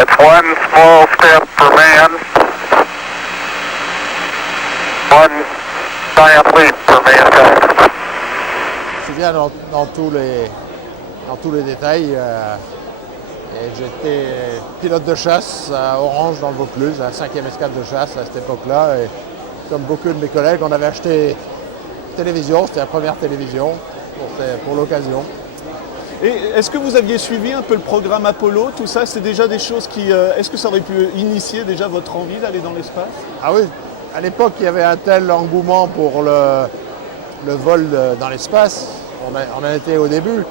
It's one small step for man, one giant leap for mankind. Je viens dans tous les détails. Et j'étais pilote de chasse à Orange dans le Vaucluse, à la 5e escadre de chasse à cette époque-là. Et comme beaucoup de mes collègues, on avait acheté une télévision, c'était la première télévision pour l'occasion. Et est-ce que vous aviez suivi un peu le programme Apollo, tout ça? C'est déjà des choses qui... est-ce que ça aurait pu initier déjà votre envie d'aller dans l'espace? Ah oui, à l'époque, il y avait un tel engouement pour le vol dans l'espace. On en était au début.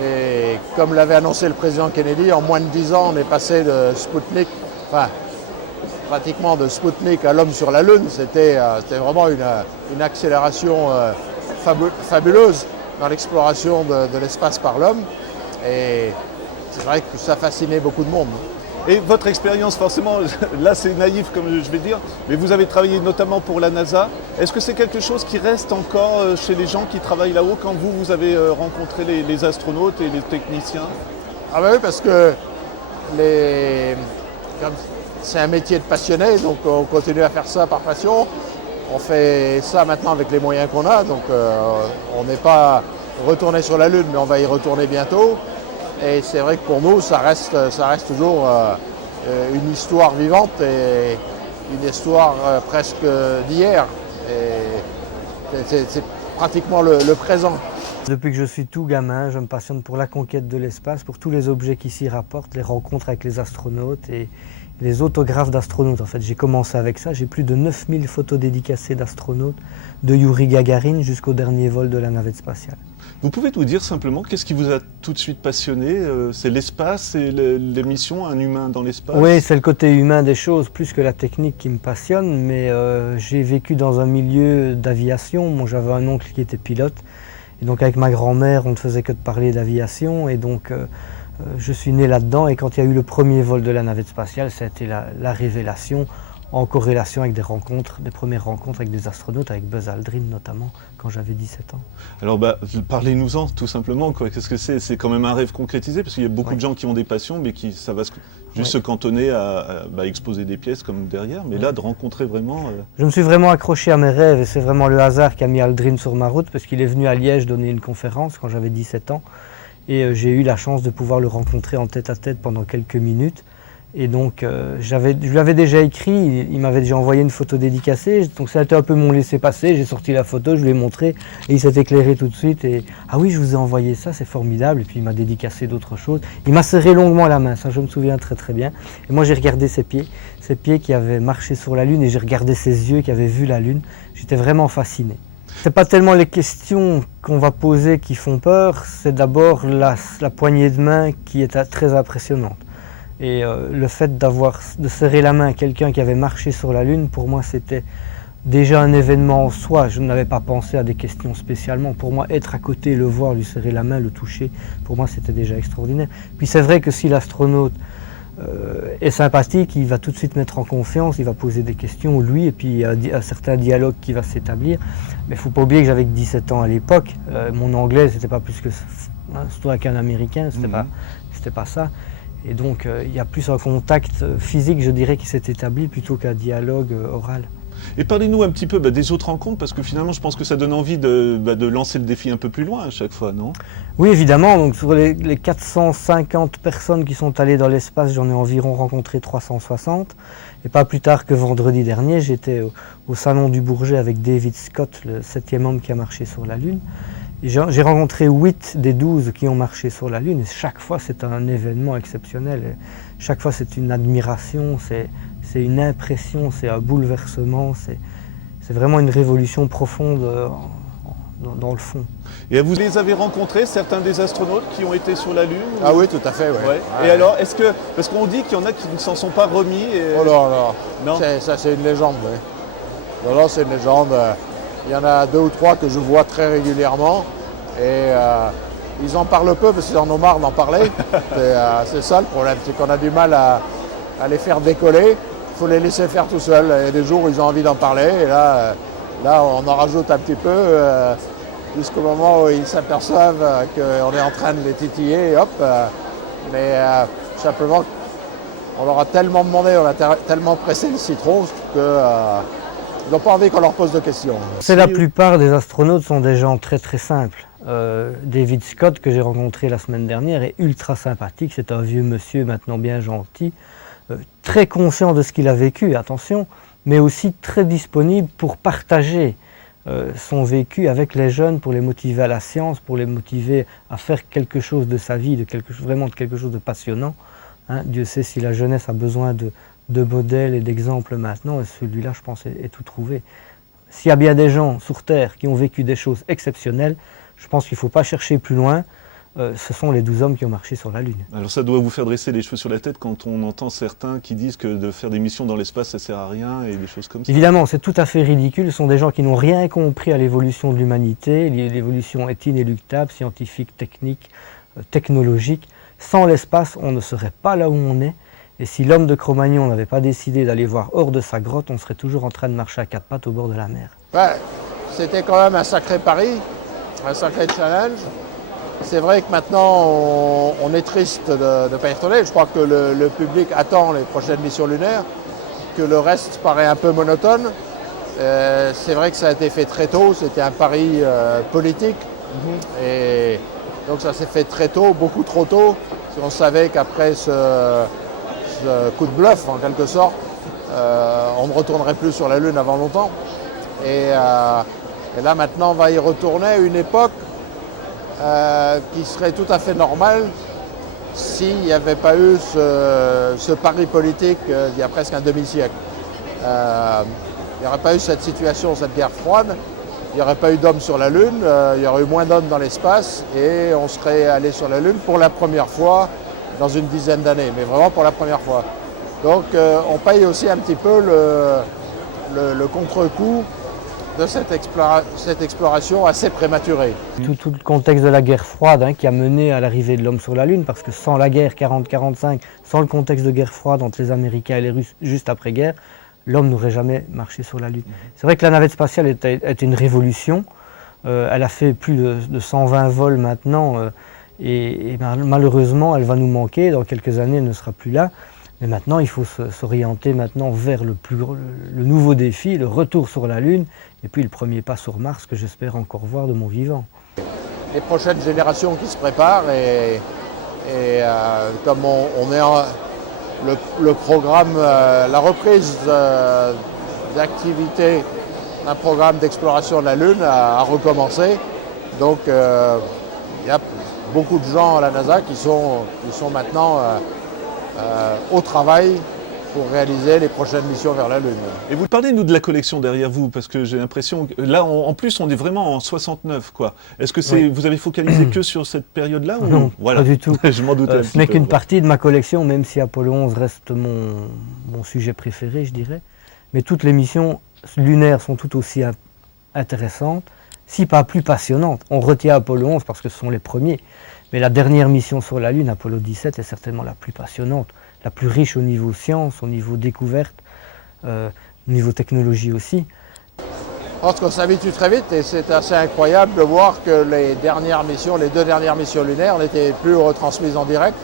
Et comme l'avait annoncé le président Kennedy, en moins de 10 ans, on est passé de Sputnik, enfin, pratiquement de Sputnik à l'homme sur la Lune. C'était vraiment une accélération fabuleuse dans l'exploration de l'espace par l'homme. Et c'est vrai que ça fascinait beaucoup de monde. Et votre expérience, forcément, là c'est naïf comme je vais dire, mais vous avez travaillé notamment pour la NASA. Est-ce que c'est quelque chose qui reste encore chez les gens qui travaillent là-haut quand vous avez rencontré les astronautes et les techniciens? Ah ben oui, parce que c'est un métier de passionné, donc on continue à faire ça par passion. On fait ça maintenant avec les moyens qu'on a, donc on n'est pas retourné sur la Lune, mais on va y retourner bientôt. Et c'est vrai que pour nous, ça reste toujours une histoire vivante et une histoire presque d'hier. Et c'est pratiquement le présent. Depuis que je suis tout gamin, je me passionne pour la conquête de l'espace, pour tous les objets qui s'y rapportent, les rencontres avec les astronautes et les autographes d'astronautes. En fait, j'ai commencé avec ça. J'ai plus de 9000 photos dédicacées d'astronautes, de Youri Gagarin jusqu'au dernier vol de la navette spatiale. Vous pouvez nous dire simplement qu'est-ce qui vous a tout de suite passionné? C'est l'espace et les missions, un humain dans l'espace? Oui, c'est le côté humain des choses, plus que la technique qui me passionne, mais j'ai vécu dans un milieu d'aviation. Moi, j'avais un oncle qui était pilote, et donc avec ma grand-mère, on ne faisait que de parler d'aviation, et donc je suis né là-dedans, et quand il y a eu le premier vol de la navette spatiale, ça a été la révélation, en corrélation avec des premières rencontres avec des astronautes, avec Buzz Aldrin notamment, quand j'avais 17 ans. Alors parlez-nous-en tout simplement, quoi. Qu'est-ce que c'est? C'est quand même un rêve concrétisé, parce qu'il y a beaucoup de gens qui ont des passions, mais ça va juste se cantonner à exposer des pièces comme derrière, mais là de rencontrer vraiment... Je me suis vraiment accroché à mes rêves, et c'est vraiment le hasard qui a mis Aldrin sur ma route, parce qu'il est venu à Liège donner une conférence quand j'avais 17 ans, et j'ai eu la chance de pouvoir le rencontrer en tête-à-tête pendant quelques minutes. Et donc, je lui avais déjà écrit, il m'avait déjà envoyé une photo dédicacée, donc ça a été un peu mon laissez-passer, j'ai sorti la photo, je lui ai montré, et il s'est éclairé tout de suite, et « Ah oui, je vous ai envoyé ça, c'est formidable », et puis il m'a dédicacé d'autres choses. Il m'a serré longuement la main, ça je me souviens très très bien, et moi j'ai regardé ses pieds qui avaient marché sur la Lune, et j'ai regardé ses yeux qui avaient vu la Lune, j'étais vraiment fasciné. C'est pas tellement les questions qu'on va poser qui font peur, c'est d'abord la poignée de main qui est très impressionnante. Et le fait de serrer la main à quelqu'un qui avait marché sur la Lune, pour moi c'était déjà un événement en soi. Je n'avais pas pensé à des questions spécialement. Pour moi, être à côté, le voir, lui serrer la main, le toucher, pour moi c'était déjà extraordinaire. Puis c'est vrai que si l'astronaute est sympathique, il va tout de suite mettre en confiance, il va poser des questions, lui, et puis il y a un certain dialogue qui va s'établir. Mais il ne faut pas oublier que j'avais que 17 ans à l'époque. Mon anglais, c'était pas plus que... surtout avec un Américain, c'était pas ça. Et donc, il y a plus un contact physique, je dirais, qui s'est établi plutôt qu'un dialogue oral. Et parlez-nous un petit peu des autres rencontres, parce que finalement, je pense que ça donne envie de lancer le défi un peu plus loin à chaque fois, non? Oui, évidemment. Donc, sur les 450 personnes qui sont allées dans l'espace, j'en ai environ rencontré 360. Et pas plus tard que vendredi dernier, j'étais au Salon du Bourget avec David Scott, le 7e homme qui a marché sur la Lune. J'ai rencontré 8 des 12 qui ont marché sur la Lune, et chaque fois c'est un événement exceptionnel. Et chaque fois c'est une admiration, c'est une impression, c'est un bouleversement, c'est vraiment une révolution profonde dans le fond. Et vous les avez rencontrés, certains des astronautes qui ont été sur la Lune? Ah oui, tout à fait, oui. Ouais. Et alors, parce qu'on dit qu'il y en a qui ne s'en sont pas remis Oh non. Ça c'est une légende, oui. Non, c'est une légende. Il y en a 2 ou 3 que je vois très régulièrement et ils en parlent peu parce qu'ils en ont marre d'en parler. C'est ça le problème, c'est qu'on a du mal à les faire décoller. Il faut les laisser faire tout seuls. Il y a des jours où ils ont envie d'en parler et là on en rajoute un petit peu jusqu'au moment où ils s'aperçoivent qu'on est en train de les titiller et hop. Mais simplement, on leur a tellement demandé, on a tellement pressé le citron qu'ils n'ont pas envie qu'on leur pose de questions. C'est la plupart des astronautes sont des gens très très simples. David Scott, que j'ai rencontré la semaine dernière, est ultra sympathique. C'est un vieux monsieur maintenant bien gentil, très conscient de ce qu'il a vécu, attention, mais aussi très disponible pour partager son vécu avec les jeunes, pour les motiver à la science, pour les motiver à faire quelque chose de sa vie, vraiment de quelque chose de passionnant. Hein, Dieu sait si la jeunesse a besoin de modèles et d'exemples maintenant, et celui-là, je pense, est tout trouvé. S'il y a bien des gens sur Terre qui ont vécu des choses exceptionnelles, je pense qu'il ne faut pas chercher plus loin. Ce sont les 12 hommes qui ont marché sur la Lune. Alors ça doit vous faire dresser les cheveux sur la tête quand on entend certains qui disent que de faire des missions dans l'espace, ça ne sert à rien et des choses comme ça. Évidemment, c'est tout à fait ridicule. Ce sont des gens qui n'ont rien compris à l'évolution de l'humanité. L'évolution est inéluctable, scientifique, technique, technologique. Sans l'espace, on ne serait pas là où on est. Et si l'homme de Cro-Magnon n'avait pas décidé d'aller voir hors de sa grotte, on serait toujours en train de marcher à quatre pattes au bord de la mer. Ben, c'était quand même un sacré pari, un sacré challenge. C'est vrai que maintenant, on est triste de ne pas y retourner. Je crois que le public attend les prochaines missions lunaires, que le reste paraît un peu monotone. C'est vrai que ça a été fait très tôt, c'était un pari politique. Et donc ça s'est fait très tôt, beaucoup trop tôt. On savait qu'après ce coup de bluff, en quelque sorte, on ne retournerait plus sur la Lune avant longtemps. Et là maintenant, on va y retourner à une époque qui serait tout à fait normale s'il n'y avait pas eu ce pari politique il y a presque un demi-siècle. Il n'y aurait pas eu cette situation, cette guerre froide, il n'y aurait pas eu d'hommes sur la Lune, il y aurait eu moins d'hommes dans l'espace et on serait allé sur la Lune pour la première fois dans une dizaine d'années, mais vraiment pour la première fois. Donc on paye aussi un petit peu le contre-coup de cette exploration assez prématurée. Tout le contexte de la guerre froide qui a mené à l'arrivée de l'homme sur la Lune, parce que sans la guerre 40-45, sans le contexte de guerre froide entre les Américains et les Russes juste après-guerre, l'homme n'aurait jamais marché sur la Lune. C'est vrai que la navette spatiale est une révolution. Elle a fait plus de 120 vols maintenant et malheureusement elle va nous manquer. Dans quelques années elle ne sera plus là. Mais maintenant, il faut s'orienter maintenant vers le nouveau défi, le retour sur la Lune, et puis le premier pas sur Mars que j'espère encore voir de mon vivant. Les prochaines générations qui se préparent, et comme on est le programme, la reprise d'activité d'un programme d'exploration de la Lune a recommencé. Donc il y a beaucoup de gens à la NASA qui sont maintenant au travail pour réaliser les prochaines missions vers la Lune. Et vous parlez-nous de la collection derrière vous, parce que j'ai l'impression que là, en plus, on est vraiment en 69, quoi. Est-ce que Oui. vous avez focalisé que sur cette période-là ou... Non, Voilà. pas du tout. Je m'en doutais un Ce petit n'est peu, qu'une ouais. partie de ma collection, même si Apollo 11 reste mon sujet préféré, je dirais. Mais toutes les missions lunaires sont tout aussi intéressantes, si pas plus passionnantes. On retient Apollo 11 parce que ce sont les premiers. Mais la dernière mission sur la Lune, Apollo 17, est certainement la plus passionnante, la plus riche au niveau science, au niveau découverte, au niveau technologie aussi. Je pense qu'on s'habitue très vite et c'est assez incroyable de voir que les deux dernières missions lunaires n'étaient plus retransmises en direct.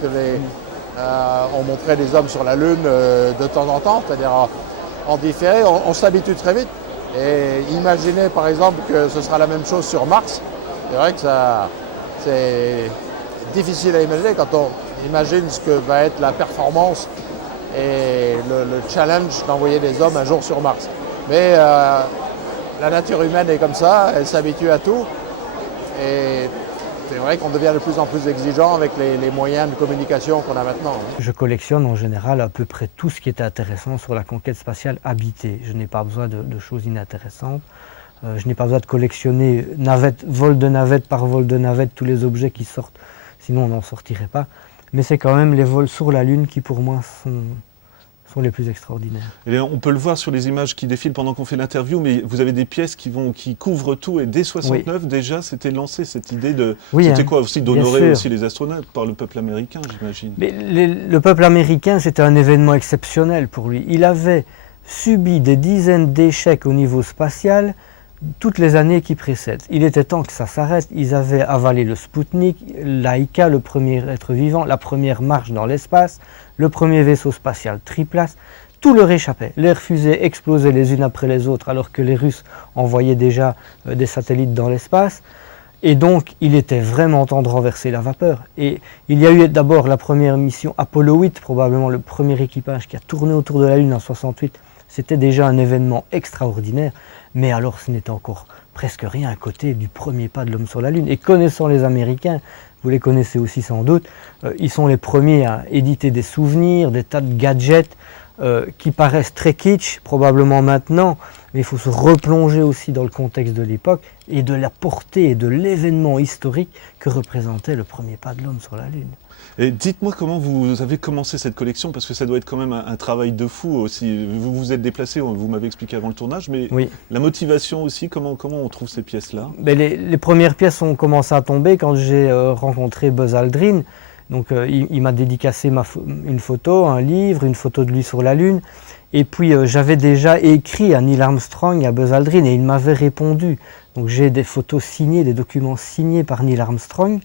On montrait les hommes sur la Lune de temps en temps, c'est-à-dire en différé. On s'habitue très vite. Et imaginez par exemple que ce sera la même chose sur Mars. C'est vrai que c'est difficile à imaginer quand on imagine ce que va être la performance et le challenge d'envoyer des hommes un jour sur Mars. Mais la nature humaine est comme ça, elle s'habitue à tout. Et c'est vrai qu'on devient de plus en plus exigeant avec les moyens de communication qu'on a maintenant. Je collectionne en général à peu près tout ce qui est intéressant sur la conquête spatiale habitée. Je n'ai pas besoin de choses inintéressantes. Je n'ai pas besoin de collectionner vol de navette par vol de navette, tous les objets qui sortent, sinon on n'en sortirait pas. Mais c'est quand même les vols sur la Lune qui pour moi sont les plus extraordinaires. Et on peut le voir sur les images qui défilent pendant qu'on fait l'interview, mais vous avez des pièces qui couvrent tout, et dès 69 déjà c'était lancé cette idée de... Oui, c'était quoi aussi bien d'honorer sûr. aussi les astronautes par le peuple américain, j'imagine. Mais le peuple américain, c'était un événement exceptionnel pour lui. Il avait subi des dizaines d'échecs au niveau spatial, toutes les années qui précèdent. Il était temps que ça s'arrête. Ils avaient avalé le Spoutnik, Laika, le premier être vivant, la première marche dans l'espace, le premier vaisseau spatial triplace. Tout leur échappait. Les fusées explosaient les unes après les autres alors que les Russes envoyaient déjà des satellites dans l'espace. Et donc, il était vraiment temps de renverser la vapeur. Et il y a eu d'abord la première mission Apollo 8, probablement le premier équipage qui a tourné autour de la Lune en 68. C'était déjà un événement extraordinaire. Mais alors, ce n'était encore presque rien à côté du premier pas de l'homme sur la Lune. Et connaissant les Américains, vous les connaissez aussi sans doute, ils sont les premiers à éditer des souvenirs, des tas de gadgets qui paraissent très kitsch, probablement maintenant, mais il faut se replonger aussi dans le contexte de l'époque et de la portée et de l'événement historique que représentait le premier pas de l'homme sur la Lune. Et dites-moi comment vous avez commencé cette collection, parce que ça doit être quand même un travail de fou aussi. Vous vous êtes déplacé, vous m'avez expliqué avant le tournage, mais oui. La motivation aussi, comment on trouve ces pièces-là? Les premières pièces ont commencé à tomber quand j'ai rencontré Buzz Aldrin. Donc il m'a dédicacé une photo, un livre, une photo de lui sur la Lune. Et puis j'avais déjà écrit à Neil Armstrong et à Buzz Aldrin et il m'avait répondu. Donc j'ai des photos signées, des documents signés par Neil Armstrong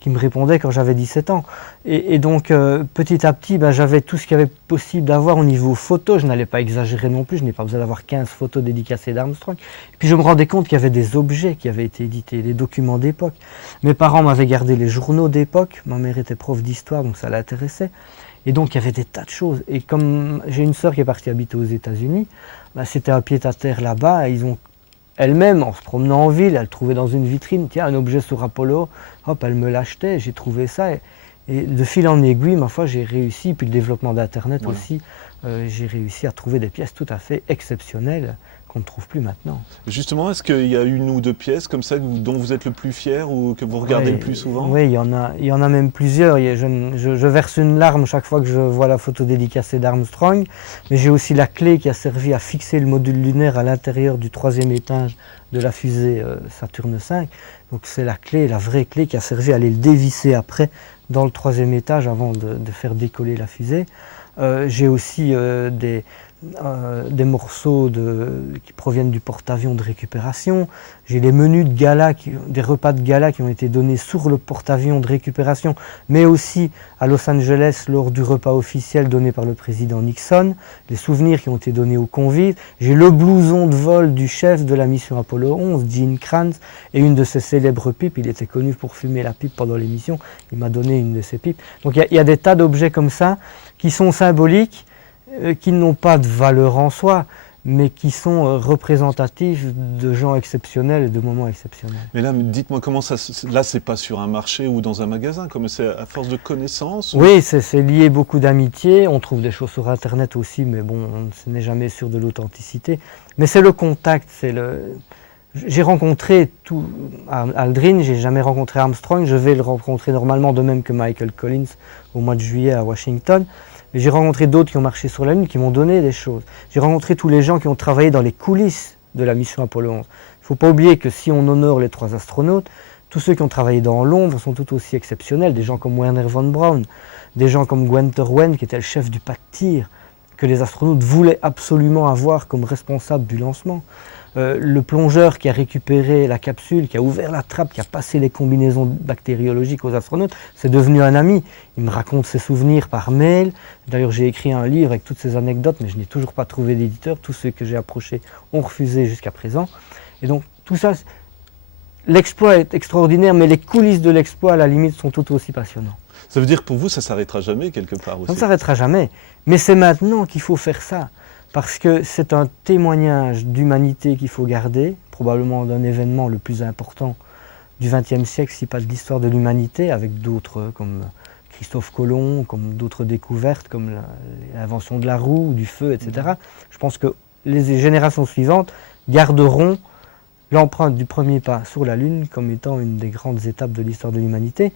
qui me répondait quand j'avais 17 ans. Et donc petit à petit, j'avais tout ce qu'il y avait possible d'avoir au niveau photo. Je n'allais pas exagérer non plus, je n'ai pas besoin d'avoir 15 photos dédicacées d'Armstrong. Et puis je me rendais compte qu'il y avait des objets qui avaient été édités, des documents d'époque. Mes parents m'avaient gardé les journaux d'époque, ma mère était prof d'histoire donc ça l'intéressait. Et donc il y avait des tas de choses. Et comme j'ai une sœur qui est partie habiter aux États-Unis, c'était un pied-à-terre là-bas. Ils ont elle-même, en se promenant en ville, elle trouvait dans une vitrine, tiens, un objet sur Apollo, hop, elle me l'achetait, j'ai trouvé ça. Et de fil en aiguille, ma foi, j'ai réussi, puis le développement d'Internet aussi, j'ai réussi à trouver des pièces tout à fait exceptionnelles qu'on ne trouve plus maintenant. Justement, est-ce qu'il y a une ou deux pièces comme ça dont vous êtes le plus fier ou que vous regardez le plus souvent? Oui, il y en a même plusieurs. Je verse une larme chaque fois que je vois la photo dédicacée d'Armstrong, mais j'ai aussi la clé qui a servi à fixer le module lunaire à l'intérieur du 3e étage de la fusée Saturne V. Donc c'est la clé, la vraie clé qui a servi à aller le dévisser après dans le 3e étage avant de faire décoller la fusée. J'ai aussi des morceaux qui proviennent du porte-avions de récupération. J'ai les menus de gala, des repas de gala qui ont été donnés sur le porte-avions de récupération, mais aussi à Los Angeles lors du repas officiel donné par le président Nixon, les souvenirs qui ont été donnés aux convives. J'ai le blouson de vol du chef de la mission Apollo 11, Gene Kranz, et une de ses célèbres pipes. Il était connu pour fumer la pipe pendant l'émission. Il m'a donné une de ses pipes. Donc il y a des tas d'objets comme ça qui sont symboliques, qui n'ont pas de valeur en soi, mais qui sont représentatifs de gens exceptionnels et de moments exceptionnels. Mais là, dites-moi comment ça... Là, c'est pas sur un marché ou dans un magasin, comme c'est à force de connaissances? Oui, c'est lié beaucoup d'amitié. On trouve des choses sur Internet aussi, mais bon, ce n'est jamais sûr de l'authenticité. Mais c'est le contact, J'ai rencontré Aldrin, j'ai jamais rencontré Armstrong, je vais le rencontrer normalement de même que Michael Collins au mois de juillet à Washington. Mais j'ai rencontré d'autres qui ont marché sur la Lune, qui m'ont donné des choses. J'ai rencontré tous les gens qui ont travaillé dans les coulisses de la mission Apollo 11. Il ne faut pas oublier que si on honore les 3 astronautes, tous ceux qui ont travaillé dans l'ombre sont tout aussi exceptionnels. Des gens comme Wernher von Braun, des gens comme Guenther Wendt, qui était le chef du pas de tir, que les astronautes voulaient absolument avoir comme responsable du lancement. Le plongeur qui a récupéré la capsule, qui a ouvert la trappe, qui a passé les combinaisons bactériologiques aux astronautes, c'est devenu un ami. Il me raconte ses souvenirs par mail. D'ailleurs, j'ai écrit un livre avec toutes ces anecdotes, mais je n'ai toujours pas trouvé d'éditeur. Tous ceux que j'ai approchés ont refusé jusqu'à présent. Et donc, tout ça, l'exploit est extraordinaire, mais les coulisses de l'exploit, à la limite, sont tout aussi passionnants. Ça veut dire que pour vous, ça ne s'arrêtera jamais quelque part aussi? Ça ne s'arrêtera jamais. Mais c'est maintenant qu'il faut faire ça. Parce que c'est un témoignage d'humanité qu'il faut garder, probablement d'un événement le plus important du XXe siècle, si pas de l'histoire de l'humanité, avec d'autres comme Christophe Colomb, comme d'autres découvertes, comme l'invention de la roue, du feu, etc. Je pense que les générations suivantes garderont l'empreinte du premier pas sur la Lune comme étant une des grandes étapes de l'histoire de l'humanité.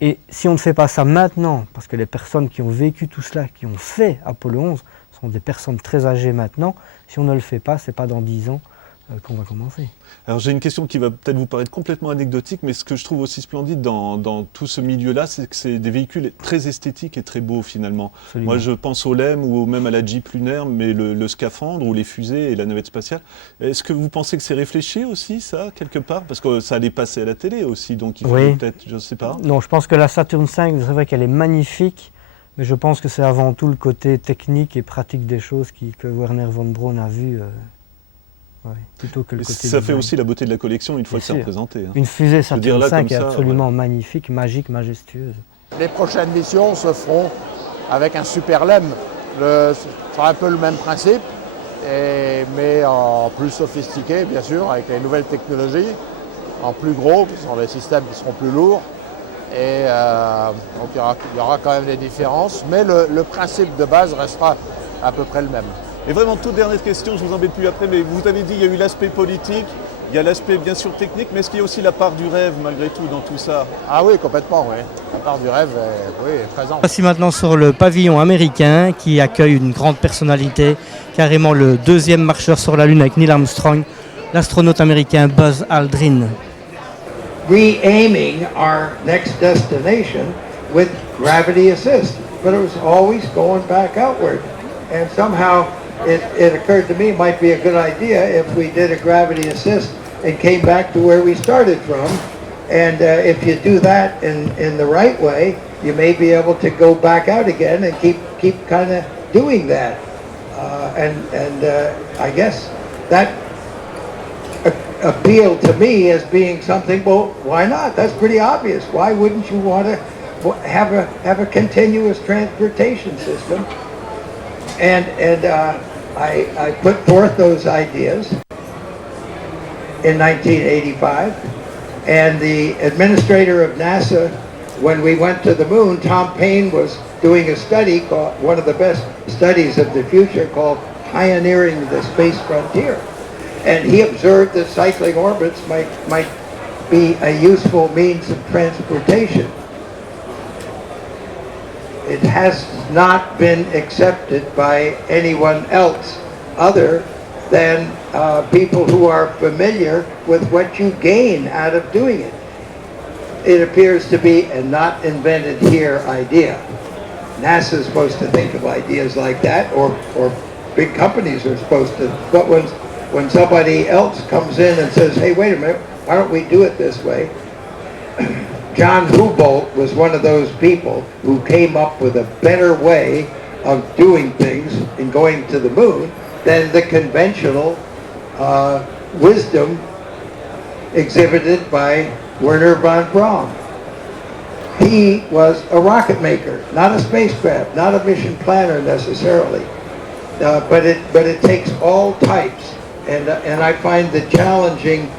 Et si on ne fait pas ça maintenant, parce que les personnes qui ont vécu tout cela, qui ont fait Apollo 11, sont des personnes très âgées maintenant, si on ne le fait pas, ce n'est pas dans 10 ans qu'on va commencer. Alors j'ai une question qui va peut-être vous paraître complètement anecdotique, mais ce que je trouve aussi splendide dans tout ce milieu-là, c'est que c'est des véhicules très esthétiques et très beaux finalement. Absolument. Moi je pense au LEM ou même à la Jeep lunaire, mais le scaphandre ou les fusées et la navette spatiale. Est-ce que vous pensez que c'est réfléchi aussi ça, quelque part? Parce que ça allait passer à la télé aussi, donc il fallait peut-être, je ne sais pas. Non, je pense que la Saturn V, c'est vrai qu'elle est magnifique, mais je pense que c'est avant tout le côté technique et pratique des choses que Werner von Braun a vu. Plutôt que le côté ça fait design. aussi la beauté de la collection une fois Bien que c'est sûr. représenté. Hein. Une fusée Saturn là, V comme est ça, absolument magnifique, magique, majestueuse. Les prochaines missions se feront avec un super LEM. Ce sera un peu le même principe, mais en plus sophistiqué, bien sûr, avec les nouvelles technologies, en plus gros, ce sont des systèmes qui seront plus lourds. Et donc il y aura quand même des différences, mais le principe de base restera à peu près le même. Et vraiment, toute dernière question, je vous embête plus après, mais vous avez dit qu'il y a eu l'aspect politique, il y a l'aspect bien sûr technique, mais est-ce qu'il y a aussi la part du rêve malgré tout dans tout ça? Ah oui, complètement, oui. La part du rêve est présente. Voici maintenant sur le pavillon américain qui accueille une grande personnalité, carrément le deuxième marcheur sur la Lune avec Neil Armstrong, l'astronaute américain Buzz Aldrin. Re-aiming our next destination with gravity assist, but it was always going back outward. And somehow it occurred to me it might be a good idea if we did a gravity assist and came back to where we started from. And if you do that in the right way, you may be able to go back out again and keep kind of doing that. I guess that appealed to me as being something, well, why not? That's pretty obvious. Why wouldn't you want to have a continuous transportation system? And I put forth those ideas in 1985, and the administrator of NASA, when we went to the moon, Tom Paine was doing a study called, one of the best studies of the future, called Pioneering the Space Frontier. And he observed that cycling orbits might be a useful means of transportation. It has not been accepted by anyone else other than people who are familiar with what you gain out of doing it. It appears to be a not invented here idea. NASA is supposed to think of ideas like that, or big companies are supposed to, but when somebody else comes in and says, hey, wait a minute, why don't we do it this way? John Houbolt was one of those people who came up with a better way of doing things and going to the moon than the conventional wisdom exhibited by Werner von Braun. He was a rocket maker, not a spacecraft, not a mission planner necessarily, but it takes all types, and I find the challenging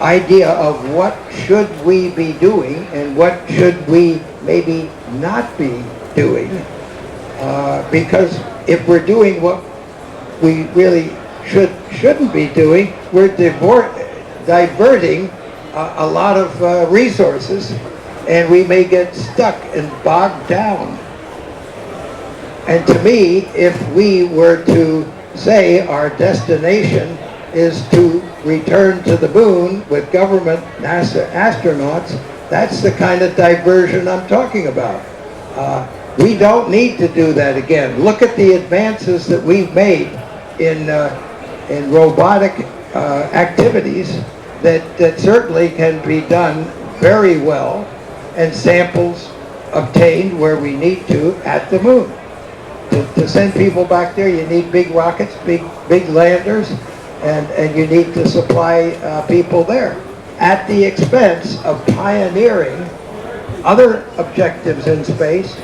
idea of what should we be doing and what should we maybe not be doing, because if we're doing what we really shouldn't be doing, we're diverting a lot of resources, and we may get stuck and bogged down. And to me, if we were to say our destination is to return to the moon with government NASA astronauts, that's the kind of diversion I'm talking about. We don't need to do that again. Look at the advances that we've made in robotic activities that certainly can be done very well, and samples obtained where we need to at the moon. To send people back there, you need big rockets, big landers, and you need to supply people there at the expense of pioneering other objectives in space.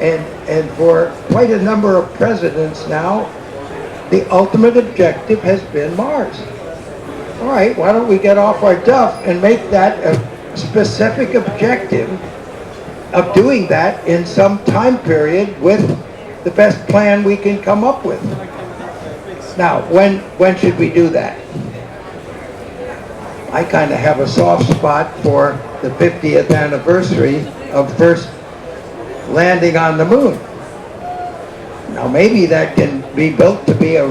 And for quite a number of presidents now, the ultimate objective has been Mars. All right, why don't we get off our duff and make that a specific objective of doing that in some time period with the best plan we can come up with. Now, when should we do that? I kind of have a soft spot for the 50th anniversary of first landing on the moon. Now, maybe that can be built to be a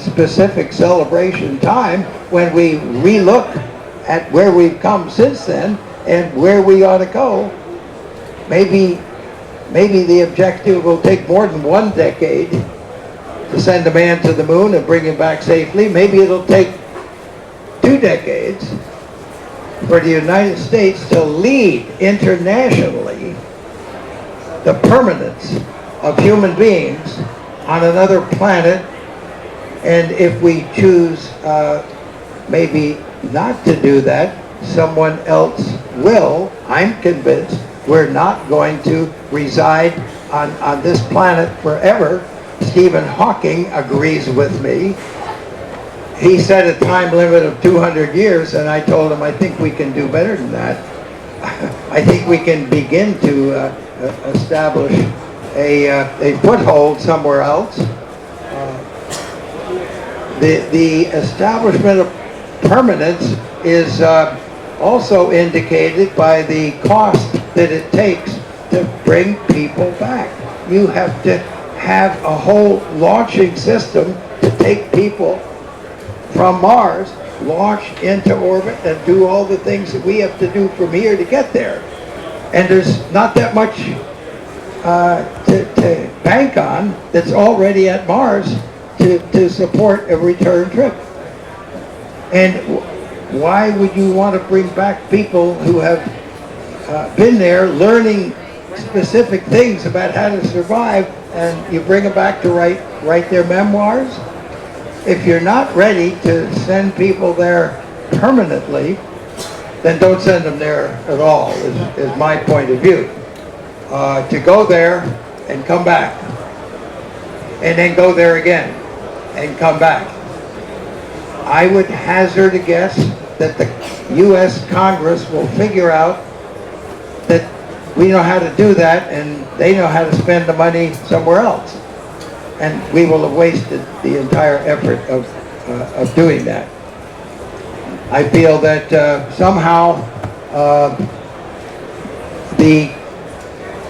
specific celebration time when we relook at where we've come since then and where we ought to go. Maybe the objective will take more than 1 decade to send a man to the moon and bring him back safely. Maybe it'll take 2 decades for the United States to lead internationally the permanence of human beings on another planet. And if we choose maybe not to do that, someone else will. I'm convinced we're not going to reside on this planet forever. Stephen Hawking agrees with me. He set a time limit of 200 years, and I told him I think we can do better than that. I think we can begin to establish a foothold somewhere else. The establishment of permanence is also indicated by the cost that it takes to bring people back. You have to have a whole launching system to take people from Mars, launch into orbit, and do all the things that we have to do from here to get there. And there's not that much to bank on that's already at Mars to support a return trip. And why would you want to bring back people who have been there learning specific things about how to survive, and you bring them back to write their memoirs? If you're not ready to send people there permanently, then don't send them there at all, is my point of view. To go there and come back, and then go there again and come back. I would hazard a guess that the U.S. Congress will figure out that we know how to do that and they know how to spend the money somewhere else. And we will have wasted the entire effort of doing that. I feel that somehow the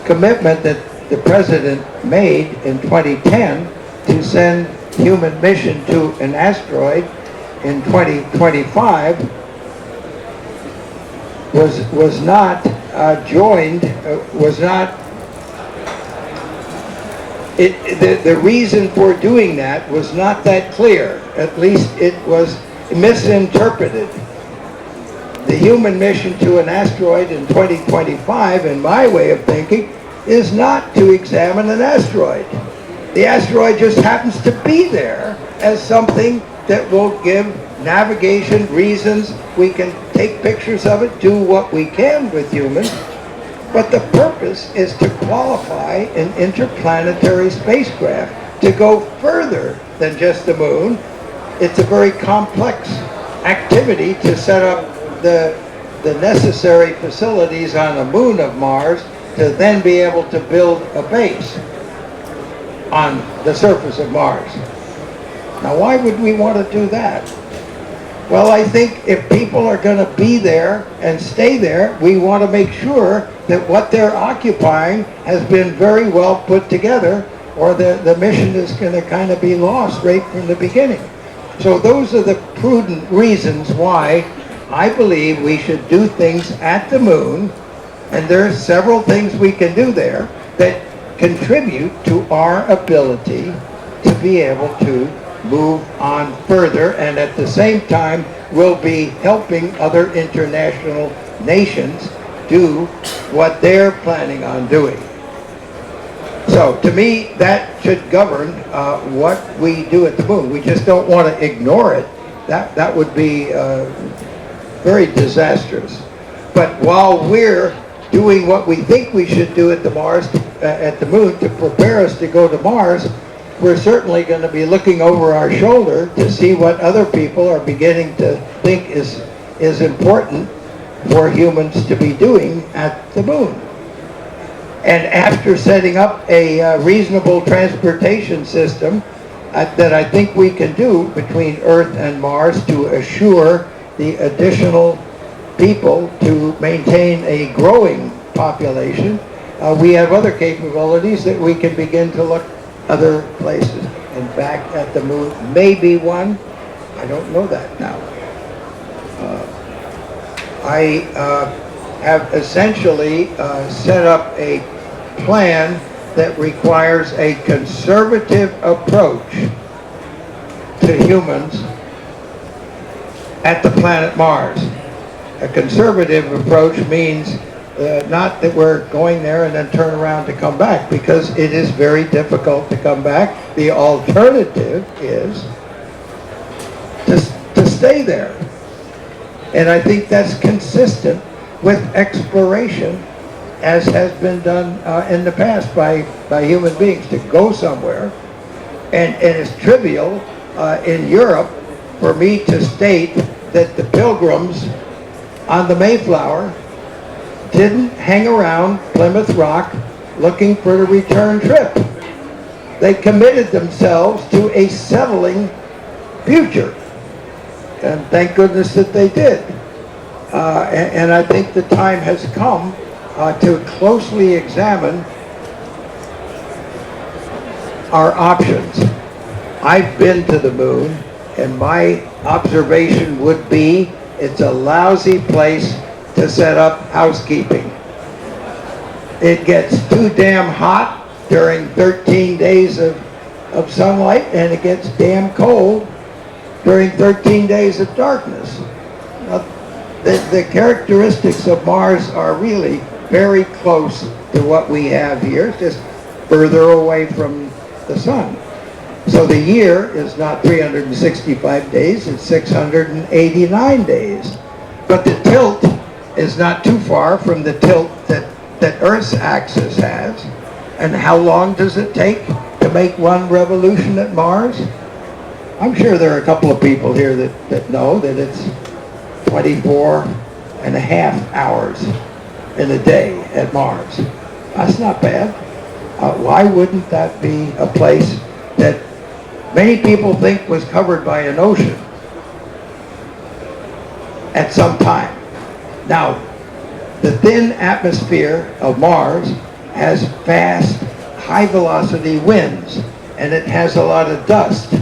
commitment that the President made in 2010 to send human mission to an asteroid in 2025 was not joined, was not. The reason for doing that was not that clear. At least it was misinterpreted. The human mission to an asteroid in 2025, in my way of thinking, is not to examine an asteroid. The asteroid just happens to be there as something that will give navigation reasons. We can take pictures of it, do what we can with humans. But the purpose is to qualify an interplanetary spacecraft to go further than just the moon. It's a very complex activity to set up the necessary facilities on the moon of Mars to then be able to build a base on the surface of Mars. Now, why would we want to do that? Well, I think if people are going to be there and stay there, we want to make sure that what they're occupying has been very well put together, or the mission is going to kind of be lost right from the beginning. So those are the prudent reasons why I believe we should do things at the moon, and there are several things we can do there that contribute to our ability to be able to move on further, and at the same time will be helping other international nations do what they're planning on doing. So to me, that should govern what we do at the moon. We just don't want to ignore it. That would be very disastrous. But while we're doing what we think we should do at the moon to prepare us to go to Mars, we're certainly going to be looking over our shoulder to see what other people are beginning to think is important for humans to be doing at the moon. And after setting up a reasonable transportation system that I think we can do between Earth and Mars to assure the additional people to maintain a growing population, we have other capabilities that we can begin to look other places. and back at the moon. Maybe one. I don't know that now. I have essentially set up a plan that requires a conservative approach to humans at the planet Mars. A conservative approach means not that we're going there and then turn around to come back, because it is very difficult to come back. The alternative is to stay there. And I think that's consistent with exploration as has been done in the past by human beings, to go somewhere. And it's trivial in Europe for me to state that the Pilgrims on the Mayflower didn't hang around Plymouth Rock looking for the return trip. They committed themselves to a settling future. And thank goodness that they did. And I think the time has come to closely examine our options. I've been to the moon, and my observation would be it's a lousy place to set up housekeeping. It gets too damn hot during 13 days of sunlight, and it gets damn cold during 13 days of darkness. The characteristics of Mars are really very close to what we have here, just further away from the sun. So the year is not 365 days, it's 689 days. But the tilt is not too far from the tilt that Earth's axis has. And how long does it take to make one revolution at Mars? I'm sure there are a couple of people here that know that it's 24 and a half hours in a day at Mars. That's not bad. Why wouldn't that be a place that many people think was covered by an ocean at some time? Now, the thin atmosphere of Mars has fast, high-velocity winds, and it has a lot of dust.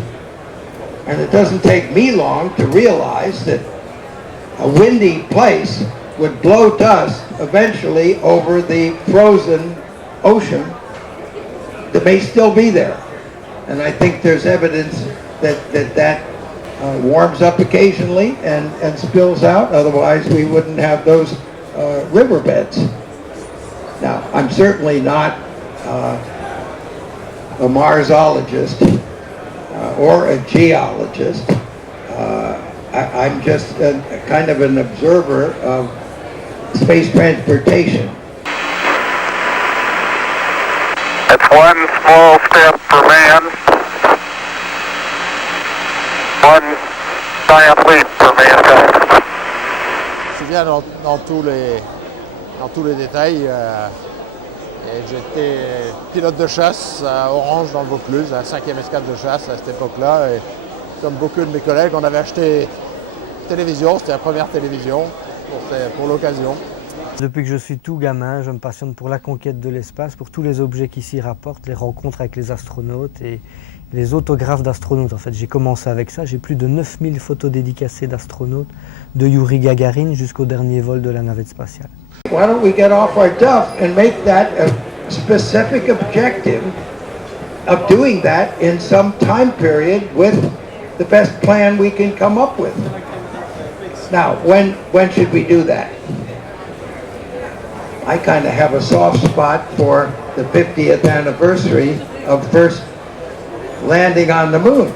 And it doesn't take me long to realize that a windy place would blow dust eventually over the frozen ocean that may still be there. And I think there's evidence that warms up occasionally and spills out. Otherwise, we wouldn't have those riverbeds. Now, I'm certainly not a Marsologist or a geologist. I'm just a kind of an observer of space transportation. It's one small step for man, one giant leap for mankind. Si bien dans tous les détails, et j'étais pilote de chasse à Orange dans le Vaucluse, à la 5e escadre de chasse à cette époque-là. Et comme beaucoup de mes collègues, on avait acheté une télévision, c'était la première télévision pour l'occasion. Depuis que je suis tout gamin, je me passionne pour la conquête de l'espace, pour tous les objets qui s'y rapportent, les rencontres avec les astronautes et les autographes d'astronautes. En fait, j'ai commencé avec ça, j'ai plus de 9000 photos dédicacées d'astronautes, de Yuri Gagarin jusqu'au dernier vol de la navette spatiale. Why don't we get off our duff and make that a specific objective of doing that in some time period with the best plan we can come up with? Now, when should we do that? I kind of have a soft spot for the 50th anniversary of first landing on the moon.